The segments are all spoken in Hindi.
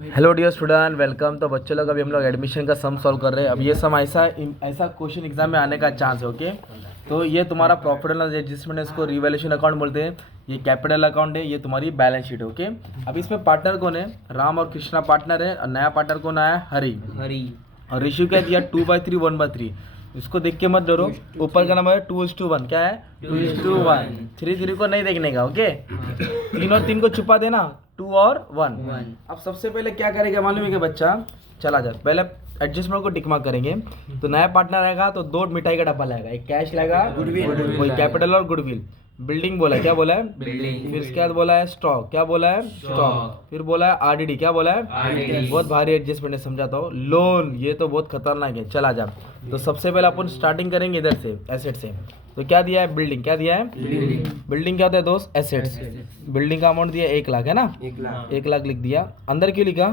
Hello dear student, welcome. तो बच्चों लोग अभी हम लोग एडमिशन का सम सॉल्व कर रहे हैं। अब ये सम ऐसा ऐसा क्वेश्चन एग्जाम में आने का चांस है। ओके, तो ये तुम्हारा प्रॉफिट एंड लॉस है, जिसमें इसको रिवैल्यूएशन अकाउंट बोलते हैं। ये कैपिटल अकाउंट है, ये तुम्हारी बैलेंस शीट है। ओके, अब इसमें पार्टनर कौन है? राम और कृष्णा पार्टनर है, और नया पार्टनर कौन आया? हरी। और रेशियो क्या दिया? 2/3 1/3। इसको देख के मत डरो, ऊपर का नंबर है 2:1। क्या है? 2:1। 3 को नहीं देखने का। ओके, 3 और 3 को छुपा देना, 2 और 1। अब सबसे पहले क्या करेगा मालूम है कि बच्चा, चला जा पहले एडजस्टमेंट को टिक मार्क करेंगे। तो नया पार्टनर आएगा तो 2 मिठाई का डब्बा लाएगा, एक कैश लाएगा, वही कैपिटल और गुडविल। बिल्डिंग बोला है, क्या बोला है? बिल्डिंग। फिर इसके बाद बोला है स्टॉक, क्या बोला है? स्टॉक। फिर बोला है आरडीडी, क्या बोला है? आरडीडी। बहुत भारी एडजस्टमेंट है, समझाता हूँ। लोन, ये तो बहुत खतरनाक है, चला जा। तो सबसे पहले अपन स्टार्टिंग करेंगे इधर से, एसेट से। तो क्या दिया है? बिल्डिंग। क्या दिया है? बिल्डिंग क्या होता है दोस्त? एसेट्स। बिल्डिंग का अमाउंट दिया 1 लाख है ना? 1 लाख लिख दिया। अंदर क्यों लिखा?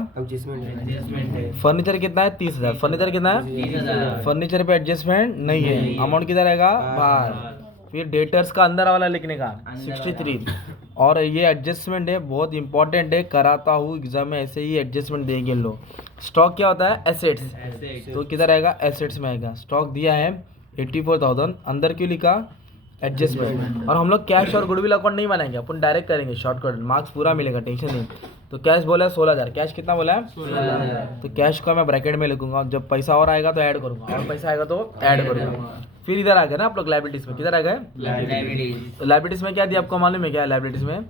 फर्नीचर कितना है? 30,000। फर्नीचर कितना है? फर्नीचर पे एडजस्टमेंट नहीं है, अमाउंट किधर आएगा? बाहर। फिर डेटर्स का अंदर वाला लिखने का 63। और ये एडजस्टमेंट है, बहुत इंपॉर्टेंट है, कराता हूँ एग्जाम में, ऐसे ही एडजस्टमेंट देंगे लोग। स्टॉक क्या होता है? एसेट्स। तो किधर आएगा? एसेट्स में आएगा। स्टॉक दिया है 84,000, अंदर क्यों लिखा? एडजस्टमेंट। और हम लोग कैश और गुडविल अकाउंट नहीं बनाएंगे, अपन डायरेक्ट करेंगे, शॉर्टकट, मार्क्स पूरा मिलेगा, टेंशन नहीं। तो कैश बोला है 16,000। कैश कितना बोला है? 16,000। तो कैश का मैं ब्रैकेट में लिखूंगा, जब पैसा और आएगा तो ऐड करूंगा, और पैसा आएगा तो ऐड करूंगा। फिर इधर आ गए ना आप लोग लाइबिलिटीज में, किधर आ गए? लाइबिलिटीज। तो लाइबिलिटीज में क्या दिया आपको मालूम है? क्या है लाइबिलिटीज में?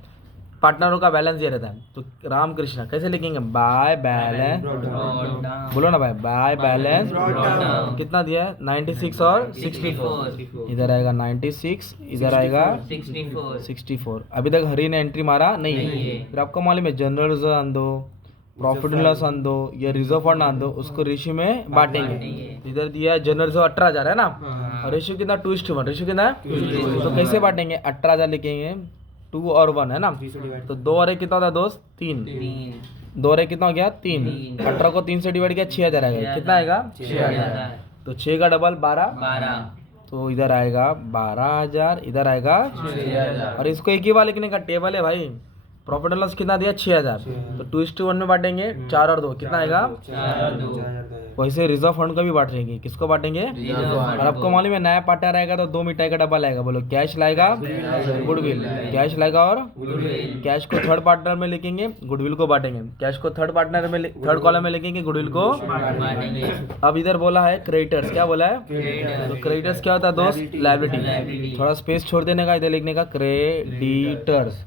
पार्टनरों का बैलेंस ये रहता है। तो राम कृष्णा कैसे लिखेंगे? बाय बैलेंस, बोलो ना भाई, बाय बैलेंस कितना दिया है? 96 और 64। इधर आएगा 96, इधर आएगा 64। अभी तक हरी ने एंट्री मारा नहीं है। फिर आपको मालूम है जनरल रिजर्व आन दो, प्रॉफिट एंड लॉस आन दो, या रिजर्व फंड आन दो, उसको रेशियो में बांटेंगे। इधर दिया है जनरल रिजर्व 18,000 है ना, और रेशियो कितना? 2:1। रेशियो कितना है? तो कैसे बांटेंगे? 18,000 लिखेंगे, 2 और 1 है ना, तो 2 और 1 कितना होता है दोस्त? 3। 2 और 1 कितना हो गया? 3। 18 को 3 से डिवाइड किया, 6,000 आएगा। कितना आएगा? 6,000। तो 6 का डबल 12। तो इधर आएगा 12,000, इधर आएगा 6,000। और इसको एक ही बार लिखने का, टेबल है भाई। प्रॉफिट एंड लॉस कितना दिया? 6,000। तो 2:1 में बांटेंगे, 4 और 2 कितना आएगा? 4 और 2। वैसे रिजर्व फंड का भी बांटेंगे, किसको बांटेंगे? और आपको मालूम है नया पार्टनर आएगा तो 2 मिठाई का डब्बा लाएगा। बोलो, कैश लाएगा, गुडविल। कैश लाएगा और कैश को थर्ड पार्टनर में लिखेंगे, गुडविल को बांटेंगे। कैश को थर्ड पार्टनर में, थर्ड कॉलम में लिखेंगे, गुडविल को बांटेंगे। अब इधर बोला है क्रेडिटर्स, क्या बोला है? तो क्रेडिटर्स क्या होता है दोस्त? लायबिलिटी। थोड़ा स्पेस छोड़ देने का, इधर लिखने का क्रेडिटर्स।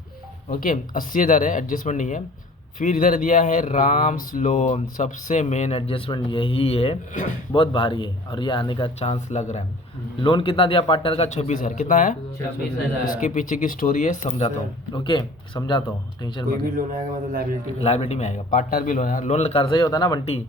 ओके, 80,000 है, एडजस्टमेंट नहीं है। फिर इधर दिया है राम्स लोन, सबसे मेन एडजस्टमेंट यही है, बहुत भारी है और ये आने का चांस लग रहा है। लोन कितना दिया पार्टनर का? 26,000। कितना है? 26,000। इसके पीछे की स्टोरी है, समझाता हूँ। ओके, समझाता हूँ, टेंशन मत। भी लोन आएगा मतलब लायबिलिटी में आएगा, पार्टनर भी लोन है, लोन कर्जा ही होता है ना बंटी।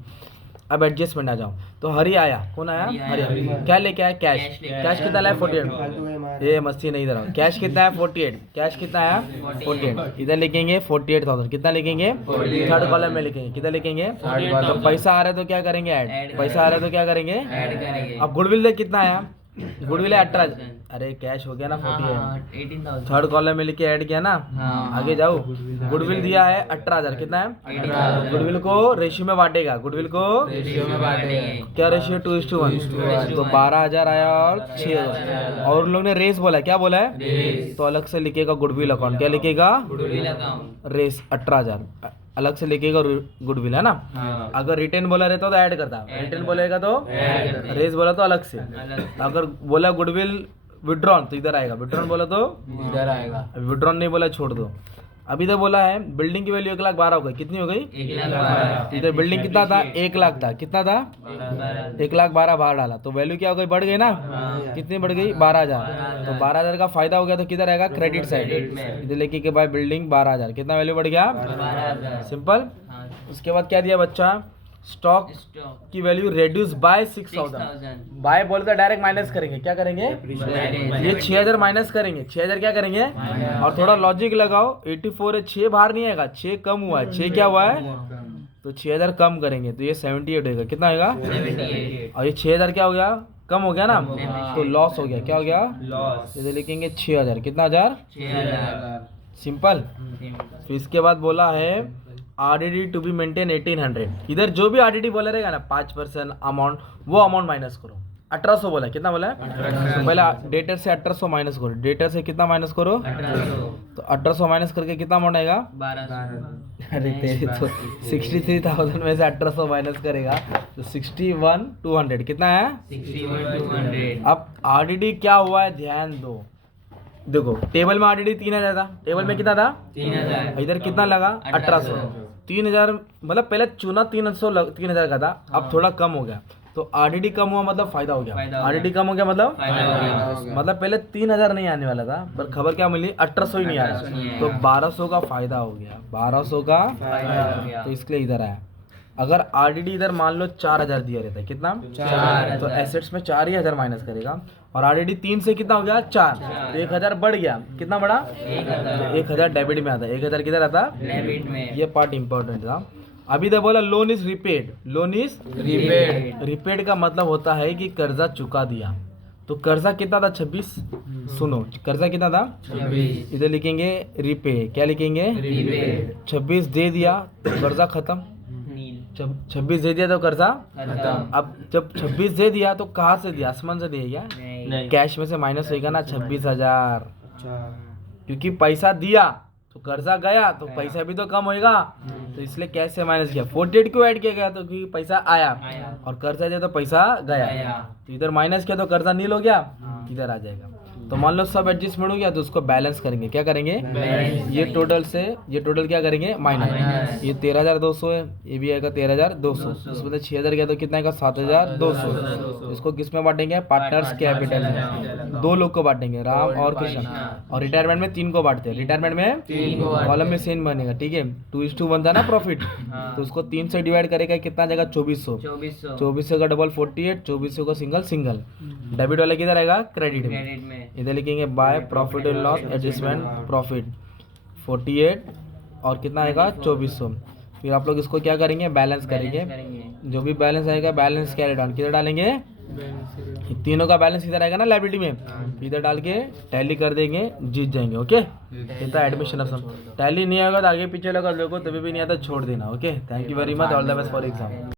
अब एडजस्टमेंट आ जाओ। तो हरी आया, कौन आया? हरी। क्या लेके आया? कैश। कैश कितना लाया? 48। ये मस्ती नहीं दे रहा हूँ। कैश कितना है? 48। कैश कितना आया? 48। इधर लिखेंगे 48,000। कितना लिखेंगे? थर्ड कॉलम में लिखेंगे, किधर लिखेंगे? तो पैसा आ रहा है तो क्या करेंगे? ऐड। पैसा आ रहा है तो क्या करेंगे? ऐड। अब गुडविल देख कितना आया? गुडविल है 18,000। अरे कैश हो गया ना 48, 18,000। थर्ड कॉलम में लिख के ऐड किया ना। आगे जाओ, गुडविल दिया है 18,000। कितना है? 18,000। गुडविल को रेशियो में बांटेगा, गुडविल को रेशियो में बांटेंगे। क्या रेशियो? 2:1। तो 12,000 आया और 6,000। और उन लोग ने रेस बोला, क्या बोला है? तो अलग से लिखेगा गुडविल अकाउंट। क्या लिखेगा? Goodwill account. रेस 18,000 अलग से लिखेगा, गुडविल है ना। अगर रिटेन बोला रहता तो ऐड करता, रिटेन बोलेगा तो रेस बोला तो अलग से। अगर बोला गुडविल विड्रॉन तो इधर आएगा, विड्रॉन बोला तो इधर आएगा, विड्रॉन नहीं बोला छोड़ दो। अभी तो बोला है बिल्डिंग की वैल्यू 1,12,000 हो गई। कितनी हो गई? 1,12,000। इधर बिल्डिंग कितना था? 1 लाख था। कितना था? 1,12,000 बाहर डाला तो वैल्यू क्या हो गई? बढ़ गई ना। कितनी बढ़ गई? 12,000। तो 12,000 का फायदा हो गया तो किधर आएगा? Credit side. इधर लेके के भाई बिल्डिंग 12,000, कितना वैल्यू बढ़ गया? 12,000। उसके बाद क्या दिया बच्चा? स्टॉक की वैल्यू रेड्यूस बाय 6,000। बाय बोले तो डायरेक्ट माइनस करेंगे, क्या करेंगे? ये 6,000 माइनस करेंगे। 6,000 क्या करेंगे? और थोड़ा लॉजिक लगाओ, 84 है, 6 बाहर नहीं आएगा, 6 कम हुआ है, 6 क्या हुआ है? तो 6,000 कम करेंगे तो ये 78 होगा। कितना होगा? 78। और ये 6,000 क्या हो गया? कम हो गया ना, तो लॉस हो गया। क्या हो गया? लॉस। इधर लिखेंगे 6,000। कितना? 1,000। सिंपल। फिर इसके बाद बोला है RDD टू बी मेंटेन 1800। इधर जो भी RDD बोला रहेगा ना 5% अमाउंट, वो अमाउंट माइनस करो। 1800 बोला है, कितना बोला है? तो पहले डेटर से 1800 माइनस करो। डेटर से कितना माइनस करो? 1800। तो 1800 माइनस करके कितना अमाउंट आएगा? 1200। अरे तेरी तो 63,000 में से 1800 माइनस करेगा तो 61,200 कितना है? 61,200। अब RDD क्या हुआ है ध्यान दो। देखो टेबल में RDD 3000 था, टेबल में कितना था? 3000। इधर कितना लगा? 1800। 3000 मतलब पहले चुना 3000 का था, अब थोड़ा कम हो गया तो RDD कम हुआ मतलब फायदा हो गया। RDD कम हो गया मतलब मतलब पहले 3000 नहीं आने वाला था, पर खबर क्या मिली? 1800 ही नहीं आया, तो 1200 का फायदा हो गया। 1200 का तो इसके लिए इधर आया। अगर RDD इधर मान लो 4000 दिया रहता है, कितना? 4,000। तो एसेट्स में 4000 माइनस करेगा और RDD 3 से कितना हो गया? 4, तो 1000 बढ़ गया। कितना बढ़ा? 1000 डेबिट में आता है। 1000 किधर आता? डेबिट में। ये पार्ट इंपॉर्टेंट था। अभी तक बोला loan is repaid. Loan is repaid. Repaid का मतलब होता है कि कर्जा चुका दिया। तो कर्जा कितना था? 26। सुनो, कर्जा कितना था? 26। इधर लिखेंगे रिपे। क्या लिखेंगे? रिपेड। 26 दे दिया तो कर्जा खत्म। 26 दे दिया तो कर्जा खत्म। अब जब 26 दे दिया तो कहाँ से दिया? आसमान से दिया क्या? नहीं। कैश में से माइनस होएगा ना 26,000, क्योंकि पैसा दिया तो कर्जा गया तो पैसा भी तो कम होएगा, तो इसलिए कैश से माइनस किया। 48 क्यों ऐड किया गया? तो क्योंकि पैसा आया और कर्जा दिया तो पैसा गया, तो इधर माइनस किया तो कर्जा नील हो गया, इधर आ जाएगा। तो मान लो सब एडजस्टमेंट हो गया तो उसको बैलेंस करेंगे। क्या करेंगे? ये टोटल से ये टोटल क्या करेंगे? माइनस। ये 13,200 है, ये भी आएगा 13,200। इसमें से 6,000 गया तो कितना आएगा? 7,200। इसको किस में बांटेंगे? पार्टनर्स कैपिटल में। 2 लोग को बांटेंगे, राम और कृष्ण। और रिटायरमेंट में 3 को बांटते हैं। रिटायरमेंट में कॉलम में सेम बनेगा, ठीक है। 2:1 था ना प्रॉफिट, तो उसको 3 से डिवाइड करेगा, कितना जाएगा? 2400। 2400 का डबल 48, 2400 का सिंगल। डेबिट वाला किधर आएगा? क्रेडिट में। इधर लिखेंगे by profit and loss adjustment profit 48 और कितना आएगा? 2400। फिर आप लोग इसको क्या करेंगे? बैलेंस करेंगे। जो भी बैलेंस आएगा बैलेंस कैरी डाउन किधर डालेंगे? तीनों का बैलेंस इधर आएगा ना लायबिलिटी में, इधर डाल के टैली कर देंगे, जीत जाएंगे। ओके, इतना एडमिशन ऑप्शन। टैली नहीं आएगा तो आगे पीछे लगा, देखो तभी भी नहीं आता छोड़ देना। Okay, thank you very much, all the best for exam.